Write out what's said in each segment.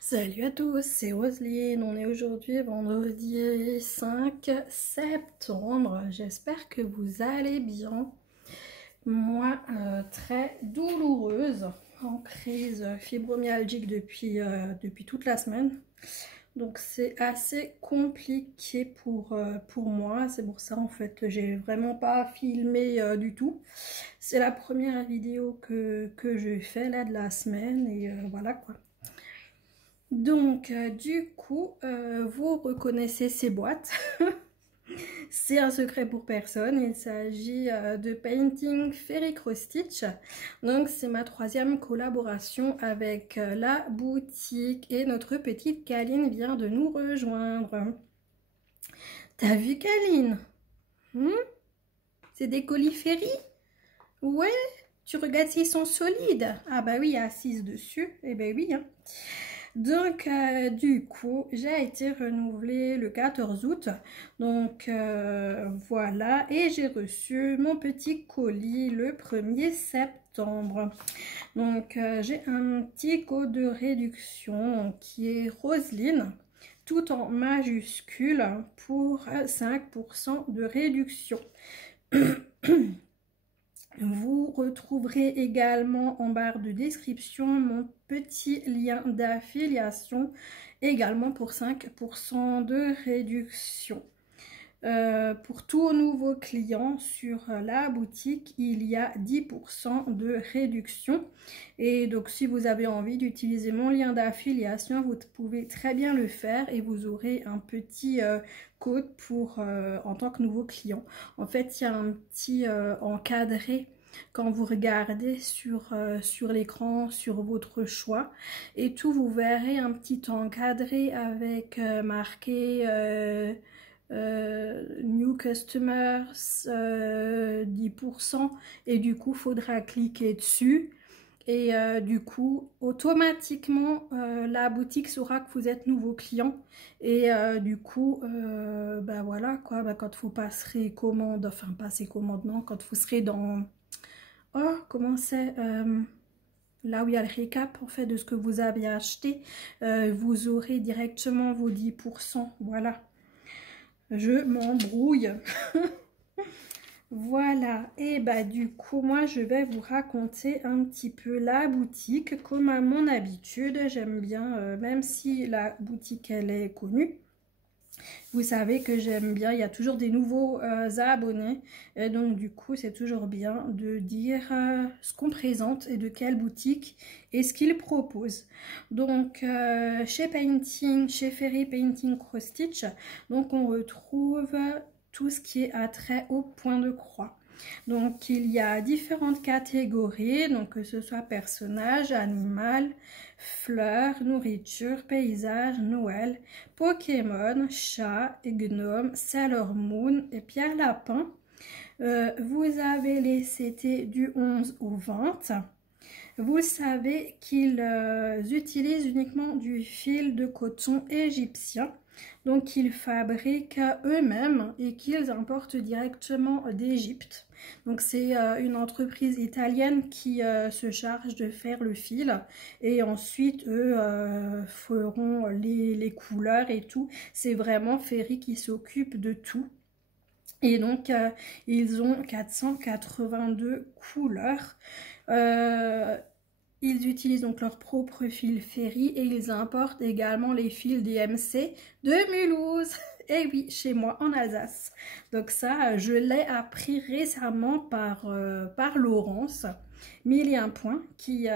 Salut à tous, c'est Roselyne. On est aujourd'hui vendredi 5 septembre. J'espère que vous allez bien. Moi, très douloureuse, en crise fibromyalgique depuis toute la semaine. Donc c'est assez compliqué pour moi. C'est pour ça en fait que j'ai vraiment pas filmé du tout. C'est la première vidéo que je fais là de la semaine et voilà quoi. Donc, du coup, vous reconnaissez ces boîtes. C'est un secret pour personne. Il s'agit de Painting Fairy Cross Stitch. Donc, c'est ma troisième collaboration avec la boutique. Et notre petite Kaline vient de nous rejoindre. T'as vu Kaline? C'est des colis Fairy? Ouais? Tu regardes s'ils sont solides? Ah bah oui, assise dessus. Eh ben oui, hein. Donc, du coup, j'ai été renouvelée le 14 août. Donc, voilà. Et j'ai reçu mon petit colis le 1er septembre. Donc, j'ai un petit code de réduction qui est Roselyne, tout en majuscule pour 5% de réduction. Vous retrouverez également en barre de description mon petit lien d'affiliation, également pour 5% de réduction. Pour tous nouveaux clients sur la boutique, il y a 10% de réduction. Et donc, si vous avez envie d'utiliser mon lien d'affiliation, vous pouvez très bien le faire et vous aurez un petit code pour en tant que nouveau client. En fait, il y a un petit encadré quand vous regardez sur l'écran, sur votre choix. Et tout, vous verrez un petit encadré avec marqué... New Customers 10% et du coup faudra cliquer dessus et du coup automatiquement la boutique saura que vous êtes nouveau client et du coup bah voilà quoi, bah, quand vous passerez commande, enfin passer commande non, quand vous serez dans comment c'est là où il y a le récap en fait de ce que vous avez acheté, vous aurez directement vos 10%, voilà. Je m'embrouille. Voilà, et bah du coup moi je vais vous raconter un petit peu la boutique comme à mon habitude. J'aime bien, même si la boutique elle est connue, vous savez que j'aime bien, il y a toujours des nouveaux abonnés, et donc du coup c'est toujours bien de dire ce qu'on présente et de quelle boutique et ce qu'ils proposent. Donc chez Fairy Painting Cross Stitch, donc on retrouve tout ce qui est à très haut point de croix. Donc il y a différentes catégories, donc que ce soit personnage, animal, fleurs, nourriture, paysage, Noël, Pokémon, chat, gnome, Sailor Moon et Pierre Lapin. Vous avez les CT du 11 au 20. Vous savez qu'ils utilisent uniquement du fil de coton égyptien. Donc ils fabriquent eux-mêmes et qu'ils importent directement d'Égypte. Donc c'est une entreprise italienne qui se charge de faire le fil et ensuite eux feront les couleurs et tout. C'est vraiment Fairy qui s'occupe de tout. Et donc ils ont 482 couleurs. Ils utilisent donc leur propre fil Fairy et ils importent également les fils DMC de Mulhouse. Et oui, chez moi en Alsace. Donc ça, je l'ai appris récemment par Laurence, 1001 points, qui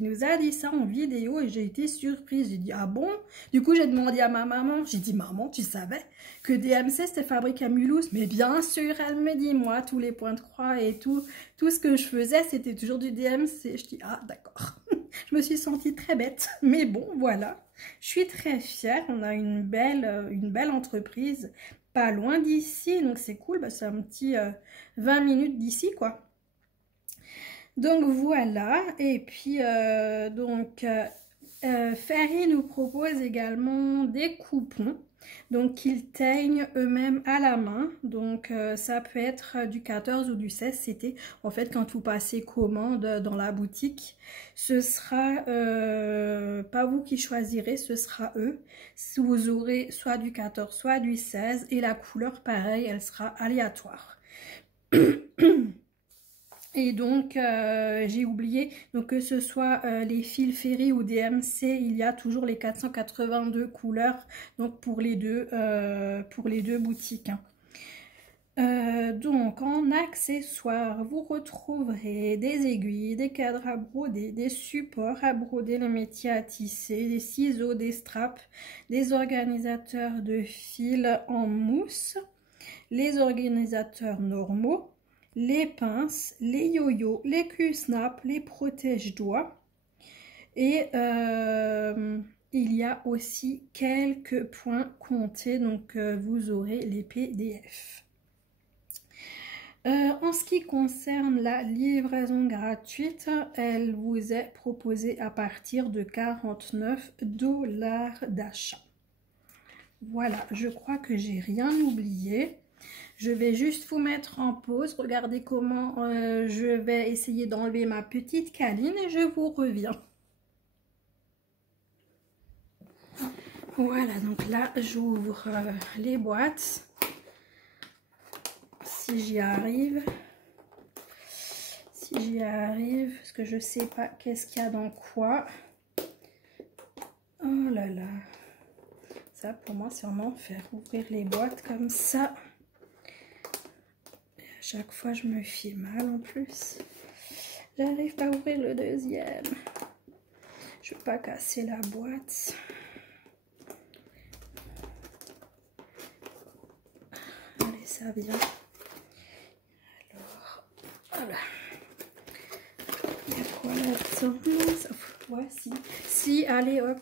nous a dit ça en vidéo et j'ai été surprise. J'ai dit, ah bon? Du coup, j'ai demandé à ma maman, j'ai dit, maman, tu savais que DMC c'était fabriqué à Mulhouse? Mais bien sûr, elle me dit, moi, tous les points de croix et tout ce que je faisais, c'était toujours du DMC. Je dis, ah d'accord. Je me suis sentie très bête, mais bon, voilà. Je suis très fière, on a une belle entreprise, pas loin d'ici, donc c'est cool, bah, c'est un petit 20 minutes d'ici, quoi. Donc voilà, et puis Fairy nous propose également des coupons. Donc ils teignent eux-mêmes à la main, donc ça peut être du 14 ou du 16 CT. En fait quand vous passez commande dans la boutique, ce sera pas vous qui choisirez, ce sera eux. Vous aurez soit du 14, soit du 16 et la couleur pareil, elle sera aléatoire. Et donc, j'ai oublié, donc que ce soit les fils Ferry ou DMC, il y a toujours les 482 couleurs, donc pour les deux boutiques. Hein. Donc, en accessoires, vous retrouverez des aiguilles, des cadres à broder, des supports à broder, le métier à tisser, des ciseaux, des straps, des organisateurs de fils en mousse, les organisateurs normaux, les pinces, les yo-yo, les Q-snap, les protège-doigts. Et il y a aussi quelques points comptés, donc vous aurez les PDF. En ce qui concerne la livraison gratuite, elle vous est proposée à partir de 49 $ d'achat. Voilà, je crois que j'ai rien oublié. Je vais juste vous mettre en pause. Regardez comment je vais essayer d'enlever ma petite câline et je vous reviens. Voilà, donc là, j'ouvre les boîtes. Si j'y arrive. Si j'y arrive, parce que je ne sais pas qu'est-ce qu'il y a dans quoi. Oh là là. Ça, pour moi, c'est un enfer. Ouvrir les boîtes comme ça. Chaque fois, je me fie mal en plus. J'arrive pas à ouvrir le deuxième. Je veux pas casser la boîte. Allez, ça vient. Alors, voilà. Il y a quoi là-dedans? Voici. Si, allez, hop.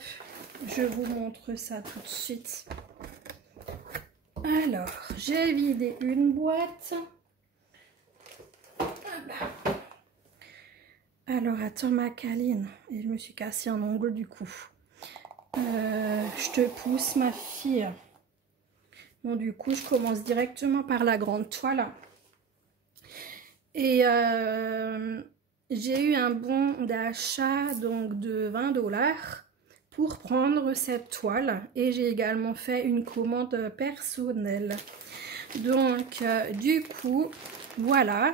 Je vous montre ça tout de suite. Alors, j'ai vidé une boîte. Alors, attends ma câline. Et je me suis cassé un ongle du coup. Je te pousse ma fille. Bon, du coup, je commence directement par la grande toile. Et j'ai eu un bon d'achat donc de 20 $ pour prendre cette toile. Et j'ai également fait une commande personnelle. Donc, du coup, voilà.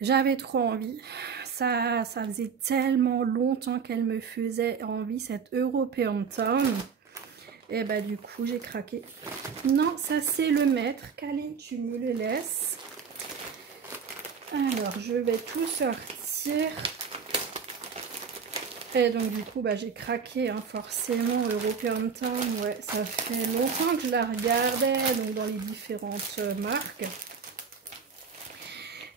J'avais trop envie. Ça faisait tellement longtemps qu'elle me faisait envie, cette European Town. Et bah du coup, j'ai craqué. Non, ça c'est le maître. Câline, tu me le laisses. Alors, je vais tout sortir. Et donc du coup, bah, j'ai craqué, hein, forcément, European Town. Ouais, ça fait longtemps que je la regardais, donc dans les différentes marques.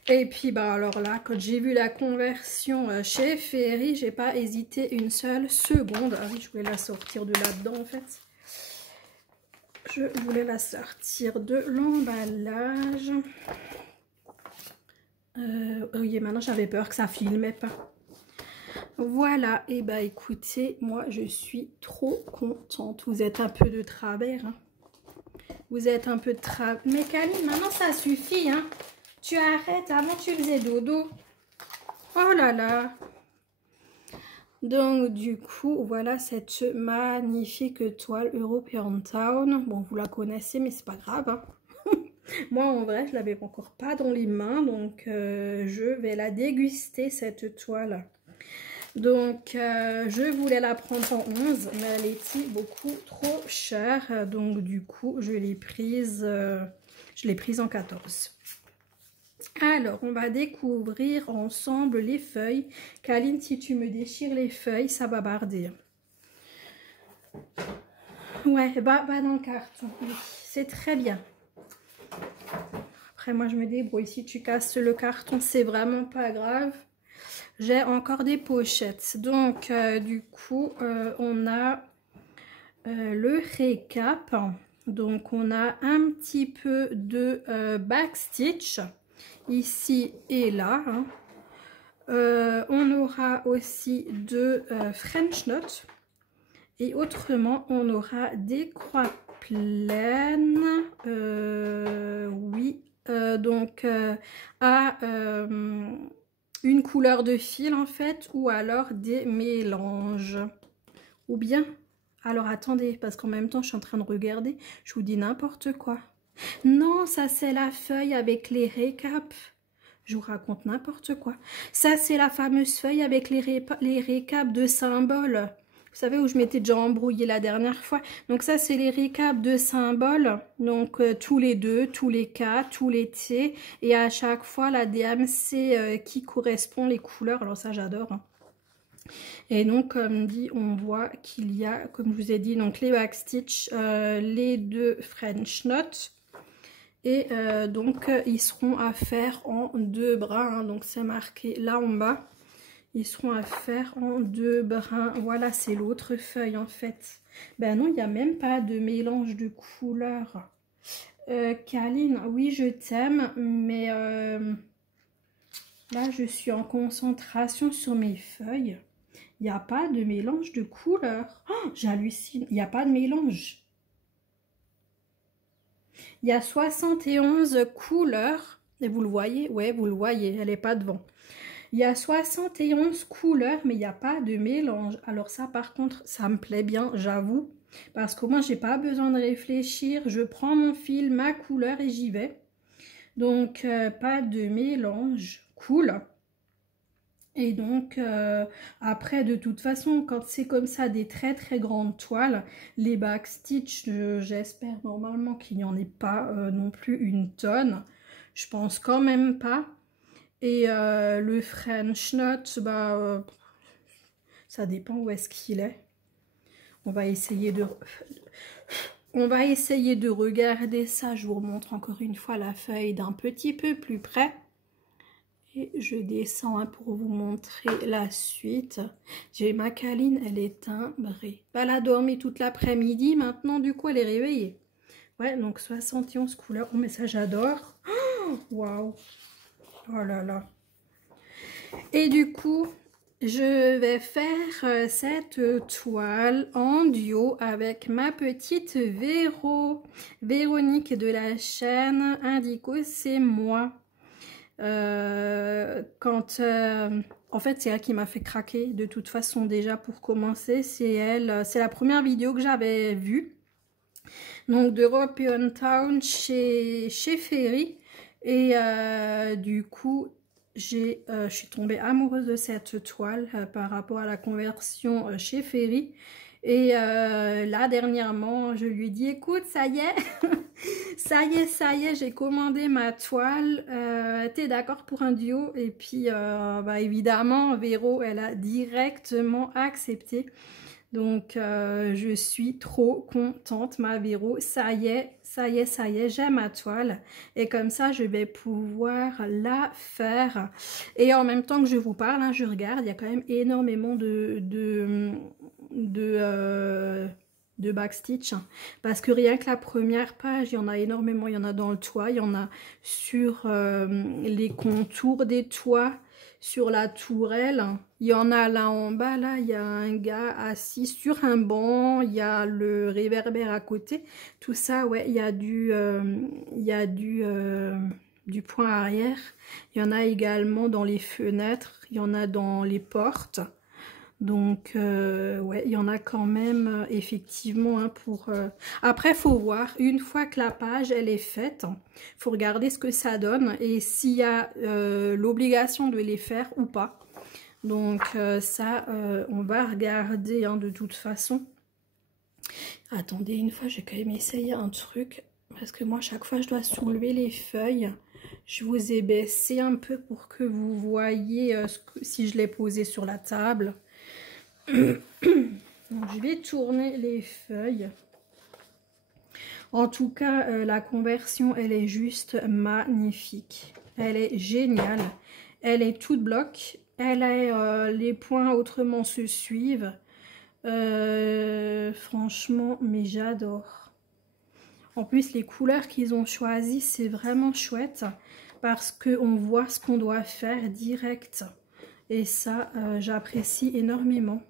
Et puis, bah alors là, quand j'ai vu la conversion chez Ferry, j'ai pas hésité une seule seconde. Ah oui, je voulais la sortir de là-dedans, en fait. Je voulais la sortir de l'emballage. Oui, maintenant, j'avais peur que ça filmait pas. Voilà, et bah écoutez, moi, je suis trop contente. Vous êtes un peu de travers, hein. Vous êtes un peu de travers. Mais Camille, maintenant, ça suffit, hein. Tu arrêtes, avant tu faisais dodo. Oh là là. Donc du coup, voilà cette magnifique toile European Town. Bon, vous la connaissez, mais c'est pas grave. Hein. Moi, en vrai, je l'avais encore pas dans les mains. Donc, je vais la déguster, cette toile. Donc, je voulais la prendre en 11, mais elle était beaucoup trop chère. Donc, du coup, je l'ai prise en 14. Alors, on va découvrir ensemble les feuilles. Câline, si tu me déchires les feuilles, ça va barder. Ouais, bah dans le carton. Oui, c'est très bien. Après, moi, je me débrouille. Si tu casses le carton, c'est vraiment pas grave. J'ai encore des pochettes. Donc, du coup, on a le récap. Donc, on a un petit peu de backstitch. Ici et là. Hein. On aura aussi de French Knot. Et autrement, on aura des croix pleines. Oui. Donc, à une couleur de fil en fait, ou alors des mélanges. Ou bien, alors attendez, parce qu'en même temps je suis en train de regarder, je vous dis n'importe quoi. Non, ça c'est la feuille avec les récaps. Je vous raconte n'importe quoi. Ça c'est la fameuse feuille avec les récaps de symboles. Vous savez où je m'étais déjà embrouillée la dernière fois. Donc ça c'est les récaps de symboles. Donc tous les 2, tous les K, tous les T. Et à chaque fois la DMC qui correspond les couleurs. Alors ça j'adore. Hein. Et donc, comme dit, on voit qu'il y a, comme je vous ai dit, donc les backstitch, les 2 French knots. Et donc, ils seront à faire en 2 brins. Hein, donc, c'est marqué là en bas. Ils seront à faire en 2 brins. Voilà, c'est l'autre feuille en fait. Ben non, il n'y a même pas de mélange de couleurs. Kaline, oui, je t'aime, mais là, je suis en concentration sur mes feuilles. Il n'y a pas de mélange de couleurs. Oh, j'hallucine. Il n'y a pas de mélange. Il y a 71 couleurs. Et vous le voyez? Ouais, vous le voyez. Elle n'est pas devant. Il y a 71 couleurs, mais il n'y a pas de mélange. Alors ça, par contre, ça me plaît bien, j'avoue. Parce que moi, je n'ai pas besoin de réfléchir. Je prends mon fil, ma couleur et j'y vais. Donc, pas de mélange. Cool. Et donc, après, de toute façon, quand c'est comme ça, des très très grandes toiles, les backstitch, j'espère normalement qu'il n'y en ait pas non plus une tonne. Je pense quand même pas. Et le French knot, bah, ça dépend où est-ce qu'il est. On va essayer de regarder ça. Je vous remontre encore une fois la feuille d'un petit peu plus près. Et je descends hein, pour vous montrer la suite. J'ai ma Kaline, elle est timbrée. Elle a dormi toute l'après-midi, maintenant du coup elle est réveillée. Ouais, donc 71 couleurs. Oh mais ça j'adore. Waouh. Oh là là. Et du coup, je vais faire cette toile en duo avec ma petite Véronique de la chaîne Indico, c'est moi. En fait c'est elle qui m'a fait craquer de toute façon déjà pour commencer, c'est elle, c'est la première vidéo que j'avais vue donc d'European Town chez Ferry et du coup je suis tombée amoureuse de cette toile par rapport à la conversion chez Ferry. Et là, dernièrement, je lui ai dit, écoute, ça y est, ça y est, j'ai commandé ma toile. T'es d'accord pour un duo? Et puis, bah, évidemment, Véro, elle a directement accepté. Donc, je suis trop contente, ma Véro. Ça y est, j'ai ma toile. Et comme ça, je vais pouvoir la faire. Et en même temps que je vous parle, hein, je regarde, il y a quand même énormément de backstitch. Parce que rien que la première page, il y en a énormément. Il y en a dans le toit, il y en a sur les contours des toits. Sur la tourelle, il y en a là en bas, là, il y a un gars assis sur un banc, il y a le réverbère à côté. Tout ça, ouais, il y a du point arrière. Il y en a également dans les fenêtres, il y en a dans les portes. Donc, ouais, il y en a quand même, effectivement, hein, pour... Après, il faut voir, une fois que la page, elle est faite, il faut regarder ce que ça donne et s'il y a l'obligation de les faire ou pas. Donc, ça, on va regarder, hein, de toute façon. Attendez, une fois, j'ai quand même essayé un truc, parce que moi, chaque fois, je dois soulever les feuilles. Je vous ai baissé un peu pour que vous voyez si je l'ai posé sur la table. Donc, je vais tourner les feuilles. En tout cas, la conversion, elle est juste magnifique. Elle est géniale. Elle est toute bloc. Elle a les points autrement se suivent. Franchement, mais j'adore. En plus, les couleurs qu'ils ont choisies, c'est vraiment chouette. Parce qu'on voit ce qu'on doit faire direct. Et ça, j'apprécie énormément.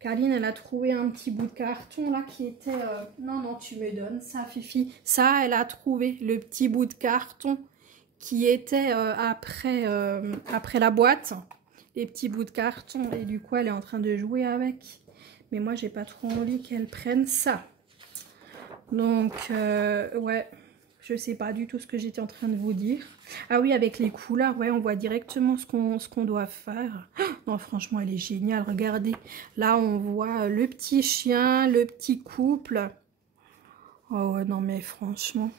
Kaline, elle a trouvé un petit bout de carton là qui était... Non, non, tu me donnes ça, Fifi. Ça, elle a trouvé le petit bout de carton qui étaient après la boîte, les petits bouts de carton, et du coup elle est en train de jouer avec. Mais moi j'ai pas trop envie qu'elle prenne ça. Donc ouais, je sais pas du tout ce que j'étais en train de vous dire. Ah oui, avec les couleurs, ouais, on voit directement ce qu'on doit faire. Non, franchement, elle est géniale, regardez. Là, on voit le petit chien, le petit couple. Oh ouais, non mais franchement.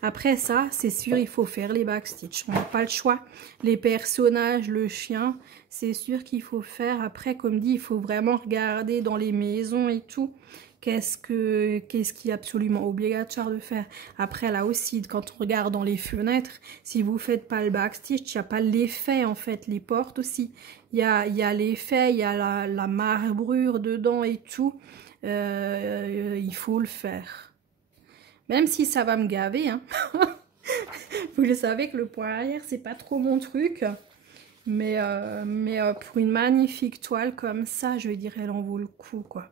Après ça, c'est sûr, il faut faire les backstitch. On n'a pas le choix. Les personnages, le chien, c'est sûr qu'il faut faire. Après, comme dit, il faut vraiment regarder dans les maisons et tout. Qu'est-ce qui est absolument obligatoire de faire. Après, là aussi, quand on regarde dans les fenêtres, si vous faites pas le backstitch, il n'y a pas l'effet, en fait. Les portes aussi. Il y a l'effet, il y a la marbrure dedans et tout. Il faut le faire. Même si ça va me gaver, hein. Vous le savez que le point arrière, c'est pas trop mon truc. Mais pour une magnifique toile comme ça, je dirais, elle en vaut le coup, quoi.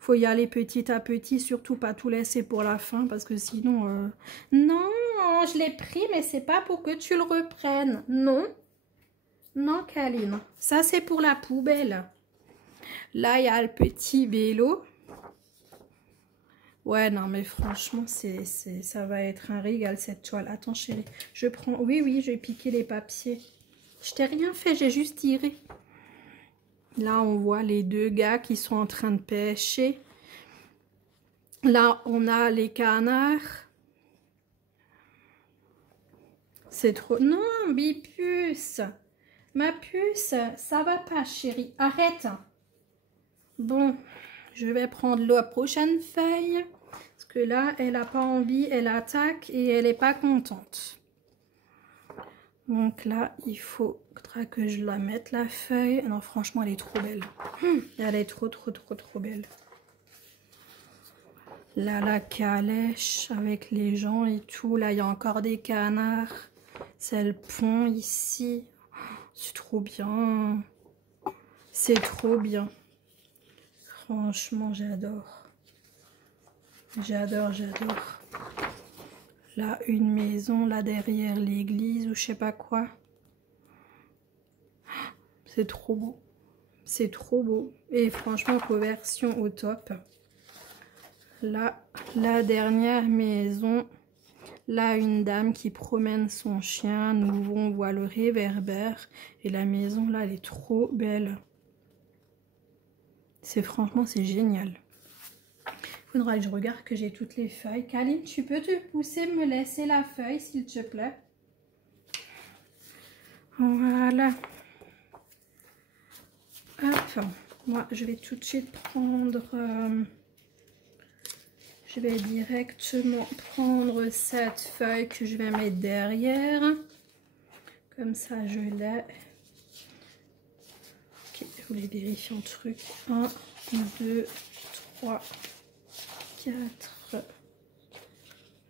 Faut y aller petit à petit, surtout pas tout laisser pour la fin, parce que sinon... Non, je l'ai pris, mais c'est pas pour que tu le reprennes. Non. Non, Kaline. Ça, c'est pour la poubelle. Là, il y a le petit vélo. Ouais, non, mais franchement, ça va être un régal, cette toile. Attends, chérie, je prends... Oui, j'ai piqué les papiers. Je t'ai rien fait, j'ai juste tiré. Là, on voit les deux gars qui sont en train de pêcher. Là, on a les canards. C'est trop... Non, Bipuce. Ma puce, ça va pas, chérie. Arrête. Bon, je vais prendre la prochaine feuille. Parce que là, elle n'a pas envie, elle attaque et elle n'est pas contente. Donc là, il faudra que je la mette, la feuille. Non, franchement, elle est trop belle. Elle est trop belle. Là, la calèche avec les gens et tout. Là, il y a encore des canards. C'est le pont ici. C'est trop bien. C'est trop bien. Franchement, j'adore. J'adore. Là, une maison, là derrière l'église ou je sais pas quoi. C'est trop beau. C'est trop beau. Et franchement, conversion au top. Là, la dernière maison. Là, une dame qui promène son chien. Nous, on voit le réverbère. Et la maison, là, elle est trop belle. Franchement, c'est génial. Il faudra que je regarde que j'ai toutes les feuilles. Kaline, tu peux te pousser, me laisser la feuille, s'il te plaît. Voilà. Hop. Moi, je vais tout de suite prendre... je vais directement prendre cette feuille que je vais mettre derrière. Comme ça, je l'ai. Ok, je voulais vérifier un truc. 1, 2, 3, 4,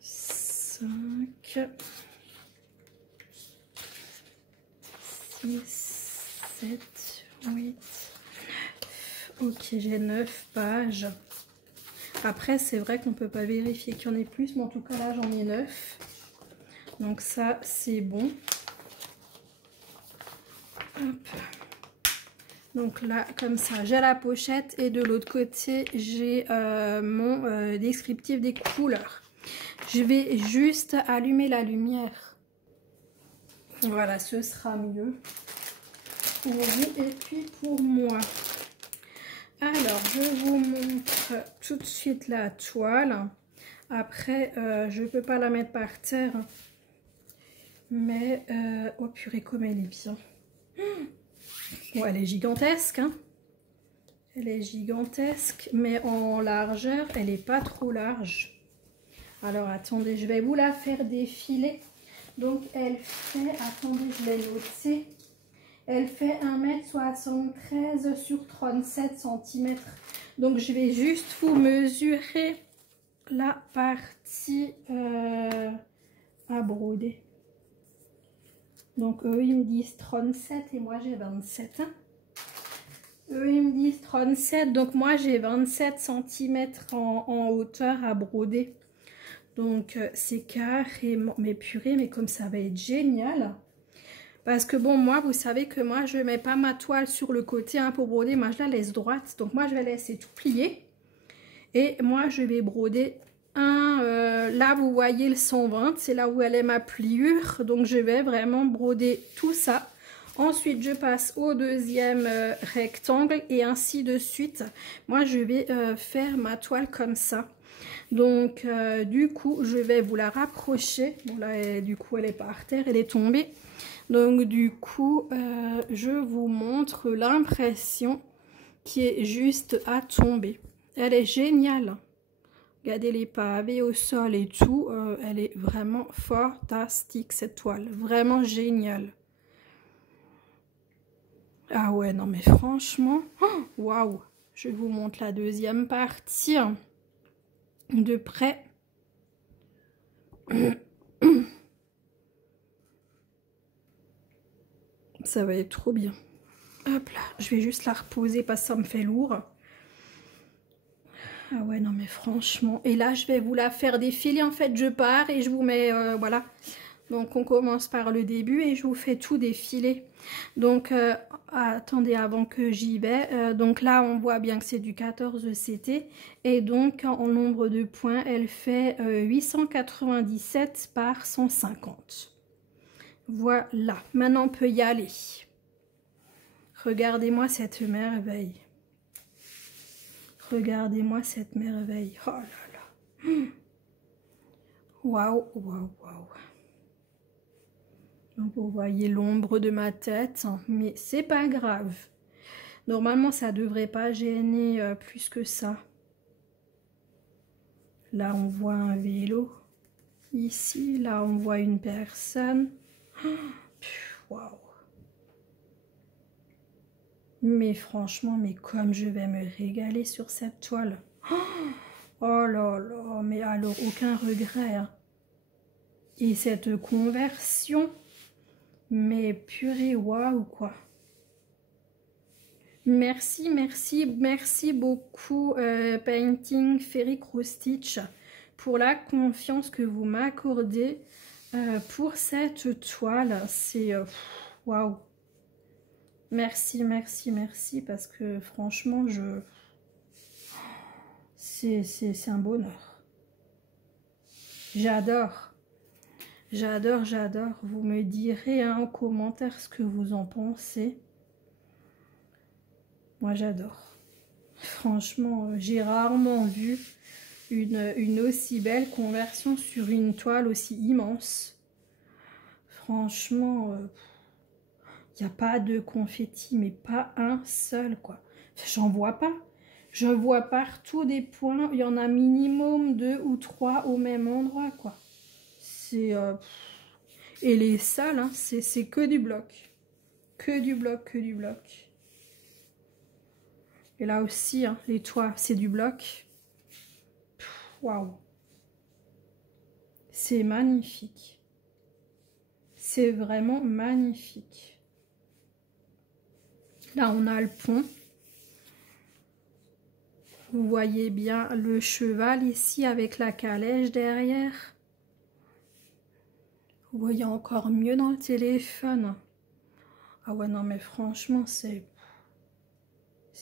5, 6, 7, 8. Ok, j'ai 9 pages. Après, c'est vrai qu'on ne peut pas vérifier qu'il y en ait plus, mais en tout cas, là, j'en ai 9. Donc ça, c'est bon. Hop. Donc là, comme ça, j'ai la pochette et de l'autre côté, j'ai mon descriptif des couleurs. Je vais juste allumer la lumière. Voilà, ce sera mieux pour vous et puis pour moi. Alors, je vous montre tout de suite la toile. Après, je ne peux pas la mettre par terre. Mais, oh purée, comme elle est bien. Bon, elle est gigantesque, hein. Elle est gigantesque, mais en largeur, elle n'est pas trop large. Alors, attendez, je vais vous la faire défiler. Donc, elle fait, attendez, je l'ai noté. Elle fait 1,73 m sur 37 cm. Donc, je vais juste vous mesurer la partie à broder. Donc, eux, ils me disent 37 et moi, j'ai 27. Hein. Eux, ils me disent 37, donc moi, j'ai 27 cm en hauteur à broder. Donc c'est carrément, mais purée, mais comme ça va être génial. Parce que bon, moi, vous savez que moi, je mets pas ma toile sur le côté hein, pour broder. Moi, je la laisse droite. Donc moi, je vais laisser tout plier. Et moi, je vais broder là, vous voyez le 120. C'est là où elle est ma pliure. Donc je vais vraiment broder tout ça. Ensuite, je passe au deuxième rectangle et ainsi de suite. Moi, je vais faire ma toile comme ça. Donc, du coup, je vais vous la rapprocher. Bon, là, du coup, elle est par terre, elle est tombée. Donc, du coup, je vous montre l'impression qui est juste à tomber. Elle est géniale. Regardez les pavés au sol et tout. Elle est vraiment fantastique, cette toile. Vraiment géniale. Ah ouais, non mais franchement, waouh! Je vous montre la deuxième partie de près. Ça va être trop bien. Hop là, je vais juste la reposer parce que ça me fait lourd. Ah ouais, non mais franchement. Et là, je vais vous la faire défiler. En fait, je pars et je vous mets, voilà. Donc, on commence par le début et je vous fais tout défiler. Donc, attendez, avant que j'y vais. Donc là, on voit bien que c'est du 14 CT. Et donc, en nombre de points, elle fait 897 par 150. Voilà. Maintenant, on peut y aller. Regardez-moi cette merveille. Regardez-moi cette merveille. Oh là là. Waouh, waouh, waouh. Donc vous voyez l'ombre de ma tête, mais c'est pas grave. Normalement, ça devrait pas gêner plus que ça. Là, on voit un vélo. Ici, là, on voit une personne. Waouh. Mais franchement, mais comme je vais me régaler sur cette toile. Oh là là, mais alors aucun regret. Hein. Et cette conversion, mais purée, waouh quoi. Merci, merci, merci beaucoup Painting Fairy Cross Stitch pour la confiance que vous m'accordez pour cette toile. C'est waouh. Merci, merci, merci parce que franchement, c'est un bonheur. J'adore. J'adore, j'adore. Vous me direz hein, en commentaire ce que vous en pensez. Moi, j'adore. Franchement, j'ai rarement vu une aussi belle conversion sur une toile aussi immense. Franchement, il n'y a pas de confetti, mais pas un seul, quoi. J'en vois pas. Je vois partout des points. Il y en a minimum 2 ou 3 au même endroit, quoi. C'est... Et les salles, hein, c'est que du bloc. Que du bloc, que du bloc. Et là aussi, hein, les toits, c'est du bloc. Waouh. C'est magnifique. C'est vraiment magnifique. Là, on a le pont. Vous voyez bien le cheval ici avec la calèche derrière. Vous voyez encore mieux dans le téléphone. Ah ouais, non, mais franchement, c'est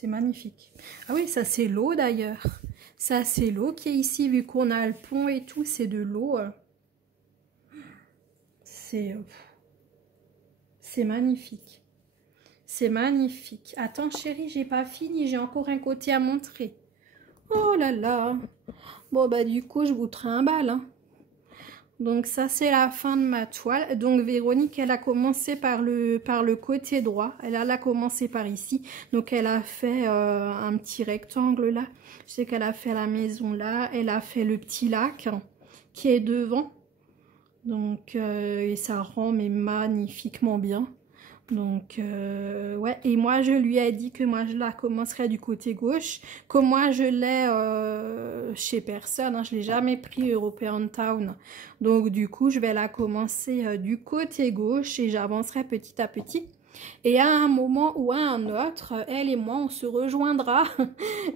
magnifique. Ah oui, ça, c'est l'eau d'ailleurs. Ça, c'est l'eau qui est ici, vu qu'on a le pont et tout, c'est de l'eau. C'est magnifique. C'est magnifique. Attends, chérie, j'ai pas fini. J'ai encore un côté à montrer. Oh là là. Bon, bah, du coup, je vous trimballe. Hein. Donc, ça, c'est la fin de ma toile. Donc, Véronique, elle a commencé par le côté droit. Elle a commencé par ici. Donc, elle a fait un petit rectangle là. Je sais qu'elle a fait la maison là. Elle a fait le petit lac qui est devant. Donc, et ça rend mais magnifiquement bien. Donc, ouais. Et moi, je lui ai dit que moi, je la commencerai du côté gauche. Comme moi, je l'ai chez personne. Hein, je ne l'ai jamais pris European Town. Donc, du coup, je vais la commencer du côté gauche et j'avancerai petit à petit. Et à un moment ou à un autre, elle et moi, on se rejoindra.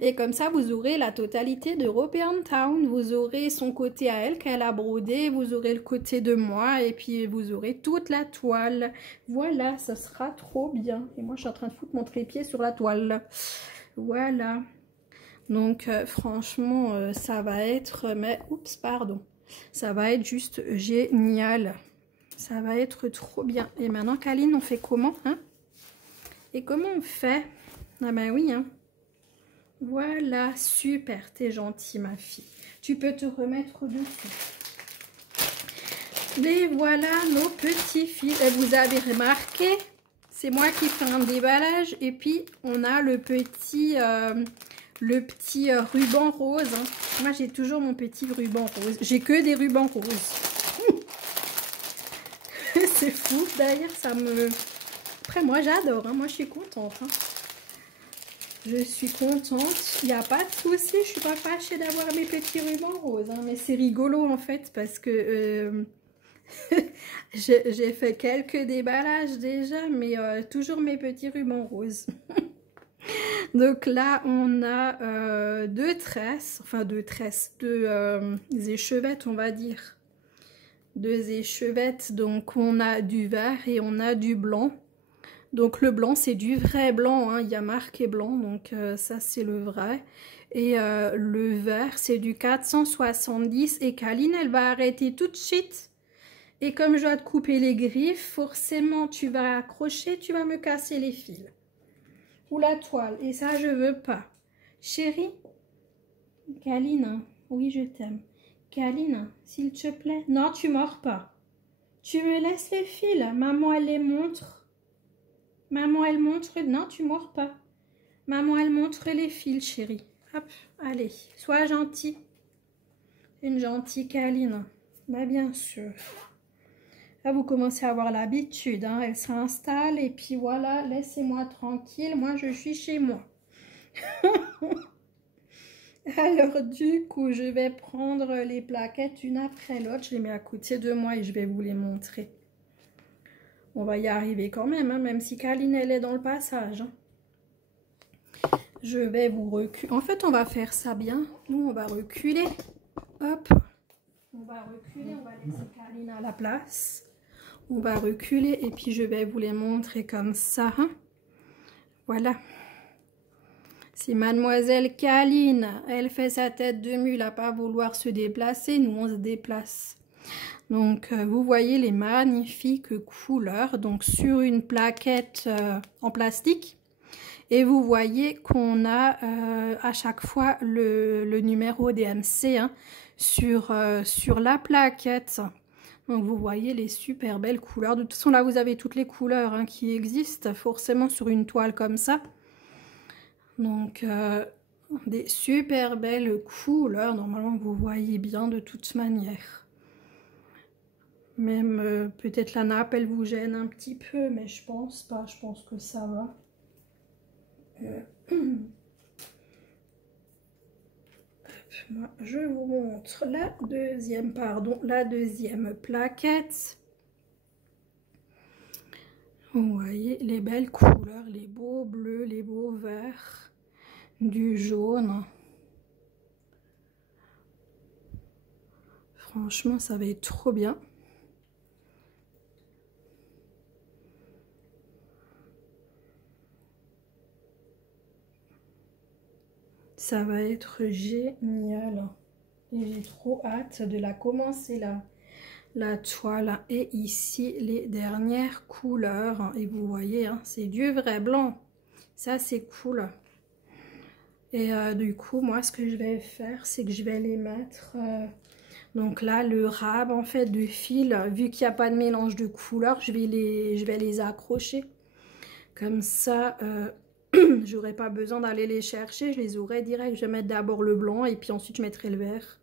Et comme ça, vous aurez la totalité d'European Town. Vous aurez son côté à elle qu'elle a brodé. Vous aurez le côté de moi. Et puis, vous aurez toute la toile. Voilà, ça sera trop bien. Et moi, je suis en train de foutre mon trépied sur la toile. Voilà. Donc, franchement, ça va être... Mais, oups, pardon. Ça va être juste génial. Ça va être trop bien. Et maintenant, Kaline, on fait comment, hein? Et comment on fait? Ah ben oui, hein. Voilà, super, t'es gentille, ma fille. Tu peux te remettre dessus. Et voilà nos petits fils. Et vous avez remarqué, c'est moi qui fais un déballage. Et puis, on a le petit ruban rose. Hein. Moi, j'ai toujours mon petit ruban rose. J'ai que des rubans roses. C'est fou, d'ailleurs, ça me... Après, moi, j'adore. Hein. Moi, je suis contente. Hein. Je suis contente. Il n'y a pas de souci. Je suis pas fâchée d'avoir mes petits rubans roses. Hein. Mais c'est rigolo, en fait, parce que j'ai fait quelques déballages déjà, mais toujours mes petits rubans roses. Donc là, on a deux tresses. Enfin, deux échevettes, on va dire. Deux échevettes. Donc, on a du vert et on a du blanc. Donc le blanc, c'est du vrai blanc, hein. Il y a marqué blanc, donc ça c'est le vrai. Et le vert, c'est du 470. Et Kaline, elle va arrêter tout de suite. Et comme je dois te couper les griffes, forcément tu vas accrocher, tu vas me casser les fils. Ou la toile, et ça je veux pas. Chérie, Kaline, oui je t'aime. Kaline, s'il te plaît, non tu mords pas. Tu me laisses les fils, maman elle les montre. Maman, elle montre... Non, tu mords pas. Maman, elle montre les fils, chérie. Hop, allez, sois gentille. Une gentille Kaline. Bah, bien sûr. Là, vous commencez à avoir l'habitude. Hein. Elle s'installe et puis voilà, laissez-moi tranquille. Moi, je suis chez moi. Alors, du coup, je vais prendre les plaquettes une après l'autre. Je les mets à côté de moi et je vais vous les montrer. On va y arriver quand même, hein, même si Kaline, elle est dans le passage. Hein. Je vais vous reculer. En fait, on va faire ça bien. Nous, on va reculer. Hop. On va reculer. On va laisser Kaline à la place. On va reculer et puis je vais vous les montrer comme ça. Hein. Voilà. Si mademoiselle Kaline, elle fait sa tête de mule à pas vouloir se déplacer, nous, on se déplace. Donc, vous voyez les magnifiques couleurs. Donc, sur une plaquette en plastique. Et vous voyez qu'on a à chaque fois le numéro DMC hein, sur la plaquette. Donc, vous voyez les super belles couleurs. De toute façon, là, vous avez toutes les couleurs hein, qui existent forcément sur une toile comme ça. Donc, des super belles couleurs. Normalement, vous voyez bien de toute manière. Même peut-être la nappe, elle vous gêne un petit peu, mais je pense pas. Je pense que ça va. Moi, je vous montre la deuxième plaquette. Vous voyez les belles couleurs, les beaux bleus, les beaux verts, du jaune. Franchement, ça va être trop bien. Ça va être génial. Et j'ai trop hâte de la commencer la toile. Et ici, les dernières couleurs. Et vous voyez, hein, c'est du vrai blanc. Ça, c'est cool. Et du coup, moi, ce que je vais faire, c'est que je vais les mettre... donc là, le rab, en fait, de fil, vu qu'il n'y a pas de mélange de couleurs, je vais les accrocher. Comme ça... j'aurais pas besoin d'aller les chercher, je les aurais direct. Je vais mettre d'abord le blanc et puis ensuite je mettrai le vert.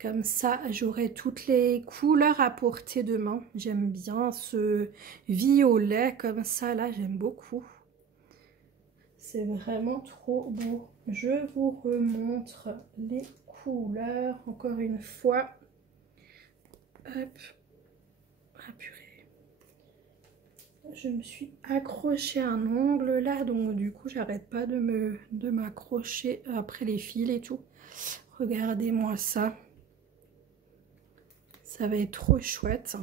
Comme ça, j'aurai toutes les couleurs à portée de main. J'aime bien ce violet comme ça, là, j'aime beaucoup. C'est vraiment trop beau. Je vous remontre les couleurs encore une fois. Hop. Ah purée. je me suis accroché un ongle là, donc du coup j'arrête pas de m'accrocher après les fils et tout. Regardez-moi ça. Ça va être trop chouette.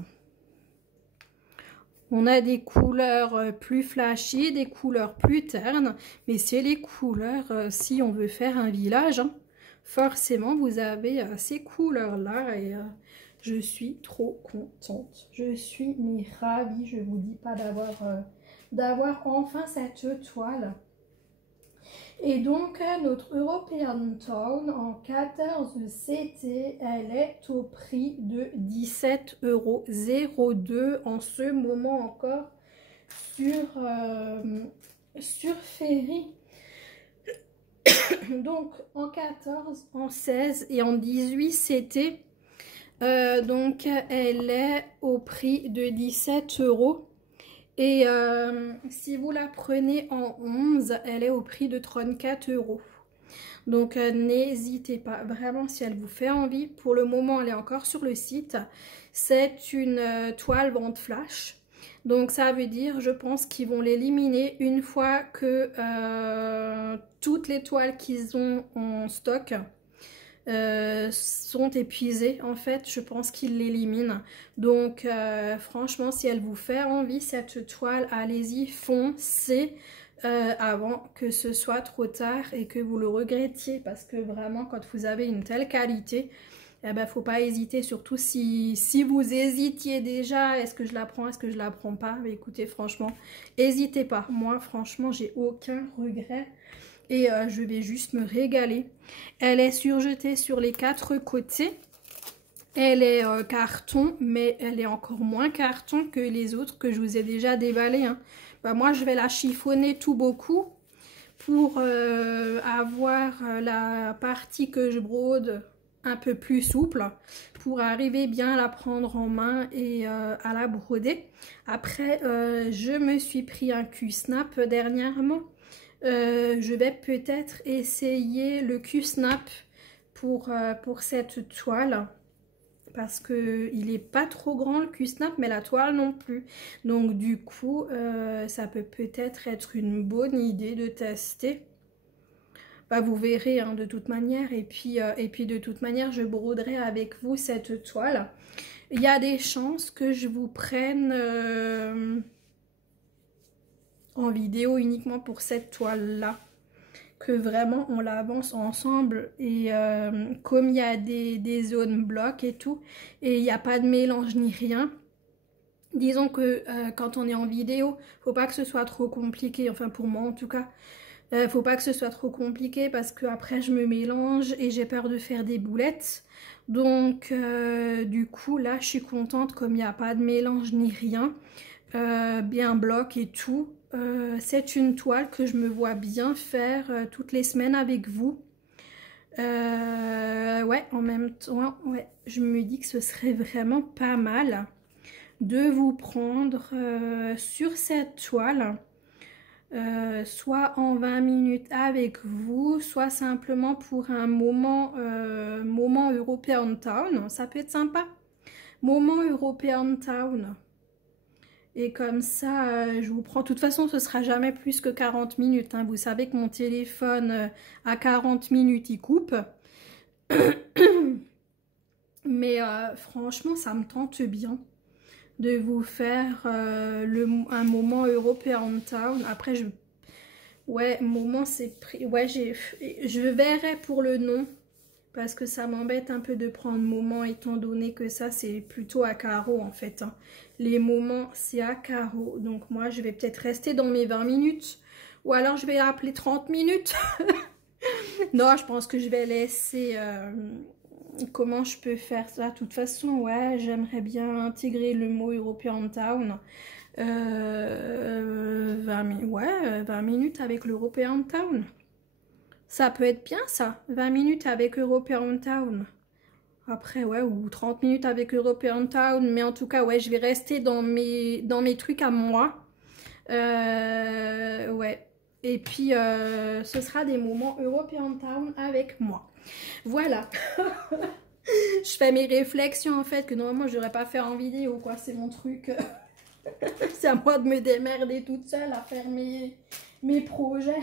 On a des couleurs plus flashy, des couleurs plus ternes, mais c'est les couleurs si on veut faire un village. Hein. Forcément, vous avez ces couleurs-là et je suis trop contente. Je suis ravie, je vous dis pas d'avoir enfin cette toile. Et donc, notre European Town en 14 CT, elle est au prix de 17,02 € en ce moment encore sur Ferry. Donc, en 14, en 16 et en 18 CT, donc elle est au prix de 17 €. Et si vous la prenez en 11, elle est au prix de 34 €. Donc n'hésitez pas, vraiment si elle vous fait envie. Pour le moment, elle est encore sur le site. C'est une toile vente flash. Donc ça veut dire, je pense qu'ils vont l'éliminer une fois que toutes les toiles qu'ils ont en stock sont épuisées. En fait, je pense qu'ils l'éliminent. Donc franchement, si elle vous fait envie cette toile, allez-y, foncez avant que ce soit trop tard et que vous le regrettiez, parce que vraiment quand vous avez une telle qualité, eh ben, faut pas hésiter, surtout si vous hésitiez déjà, est-ce que je la prends, est-ce que je la prends pas. Mais écoutez, franchement, n'hésitez pas. Moi, franchement, j'ai aucun regret. Et je vais juste me régaler. Elle est surjetée sur les 4 côtés. Elle est carton, mais elle est encore moins carton que les autres que je vous ai déjà déballées. Hein. Bah, moi, je vais la chiffonner tout beaucoup pour avoir la partie que je brode un peu plus souple, pour arriver bien à la prendre en main et à la broder. Après, je me suis pris un Q-snap dernièrement. Je vais peut-être essayer le Q-snap pour cette toile, parce qu'il n'est pas trop grand le Q-snap, mais la toile non plus. Donc du coup, ça peut peut-être être une bonne idée de tester. Bah, vous verrez hein, de toute manière. Et puis de toute manière, je broderai avec vous cette toile. Il y a des chances que je vous prenne en vidéo uniquement pour cette toile-là. Que vraiment on l'avance ensemble. Et comme il y a des zones blocs et tout, et il n'y a pas de mélange ni rien. Disons que quand on est en vidéo, faut pas que ce soit trop compliqué. Enfin pour moi en tout cas. Faut pas que ce soit trop compliqué parce que après je me mélange et j'ai peur de faire des boulettes. Donc du coup là je suis contente comme il n'y a pas de mélange ni rien, bien bloc et tout. C'est une toile que je me vois bien faire toutes les semaines avec vous. Ouais, en même temps, ouais, je me dis que ce serait vraiment pas mal de vous prendre sur cette toile. Soit en 20 minutes avec vous, soit simplement pour un moment European Town. Ça peut être sympa. Moment European Town. Et comme ça, je vous prends. De toute façon, ce sera jamais plus que 40 minutes. Hein. Vous savez que mon téléphone, à 40 minutes, il coupe. Mais franchement, ça me tente bien de vous faire un moment European Town. Après, ouais, moment, c'est pris. Ouais, je verrai pour le nom. Parce que ça m'embête un peu de prendre moment, étant donné que ça, c'est plutôt à carreaux, en fait. Hein. Les moments, c'est à carreaux. Donc, moi, je vais peut-être rester dans mes 20 minutes. Ou alors, je vais appeler 30 minutes. Non, je pense que je vais laisser... comment je peux faire ça? De toute façon, ouais, j'aimerais bien intégrer le mot European Town. 20 minutes avec l'European Town. Ça peut être bien ça, 20 minutes avec European Town. Après, ouais, ou 30 minutes avec European Town. Mais en tout cas, ouais, je vais rester dans mes trucs à moi. Ouais. Et puis, ce sera des moments European Town avec moi. Voilà. Je fais mes réflexions, en fait, que normalement, je n'aurais pas fait en vidéo, quoi. C'est mon truc. C'est à moi de me démerder toute seule à faire mes projets.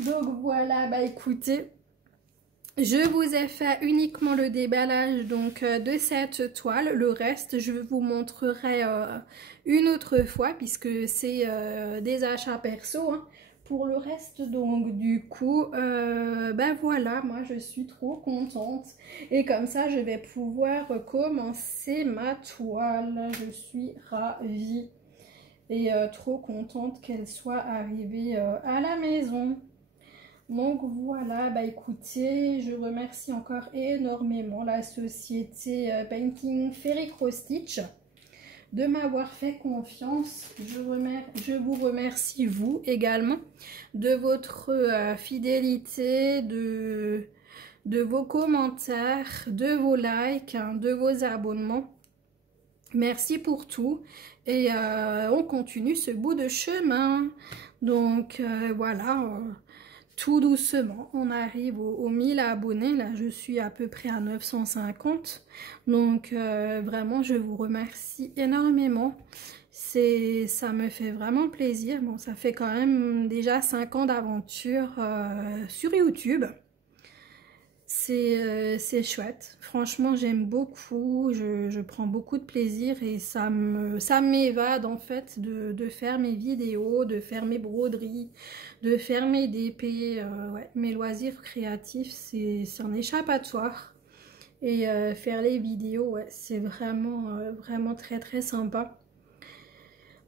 Donc voilà, bah écoutez, je vous ai fait uniquement le déballage donc de cette toile. Le reste, je vous montrerai une autre fois puisque c'est des achats perso. Hein. Pour le reste, donc du coup, ben voilà, moi je suis trop contente. Et comme ça, je vais pouvoir commencer ma toile. Je suis ravie et trop contente qu'elle soit arrivée à la maison. Donc voilà, bah écoutez, je remercie encore énormément la société Painting Fairy Cross Stitch de m'avoir fait confiance. Je vous remercie vous également de votre fidélité, de vos commentaires, de vos likes, hein, de vos abonnements. Merci pour tout et on continue ce bout de chemin. Donc voilà. Tout doucement, on arrive aux 1000 abonnés. Là, je suis à peu près à 950. Donc, vraiment, je vous remercie énormément. Ça me fait vraiment plaisir. Bon, ça fait quand même déjà 5 ans d'aventure sur YouTube. C'est chouette. Franchement, j'aime beaucoup. Je prends beaucoup de plaisir et ça m'évade en fait de faire mes vidéos, de faire mes broderies, de faire mes DP. Ouais, mes loisirs créatifs, c'est un échappatoire. Et faire les vidéos, ouais, c'est vraiment très très sympa.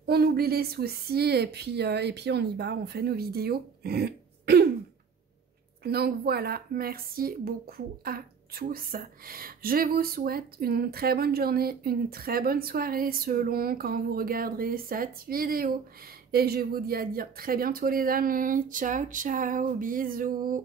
On oublie les soucis et puis on y va, on fait nos vidéos. Donc voilà, merci beaucoup à tous. Je vous souhaite une très bonne journée, une très bonne soirée selon quand vous regarderez cette vidéo. Et je vous dis à très bientôt les amis. Ciao, ciao, bisous.